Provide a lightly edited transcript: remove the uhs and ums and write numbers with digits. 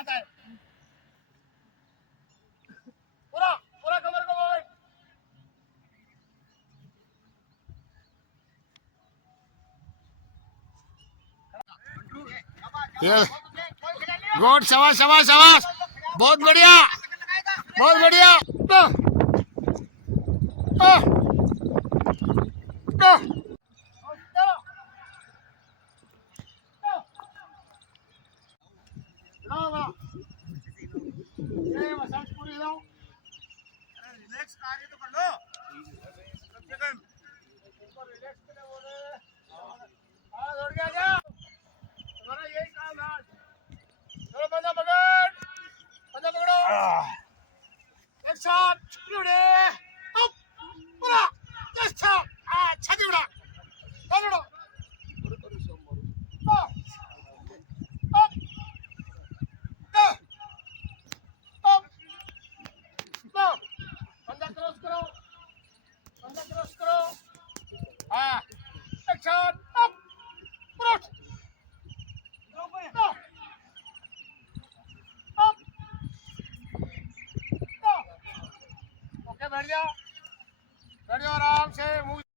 आता है पूरा पूरा कमर को मूवमेंट गुड शाबाश शाबाश शाबाश बहुत बढ़िया बहुत बढ़िया रिलैक्स कार्य तो कर लो कम से कम रिलैक्स करने बोले हाँ दौड़ के आ जा तुम्हारा यही काम है आज चलो बंदा पकड़ो एक साथ छुड़े अप पूरा अच्छा अच्छा जुड़ा पकड़ो क्रॉस करो हाँ action up push up okay बैठ जाओ आराम से मुंह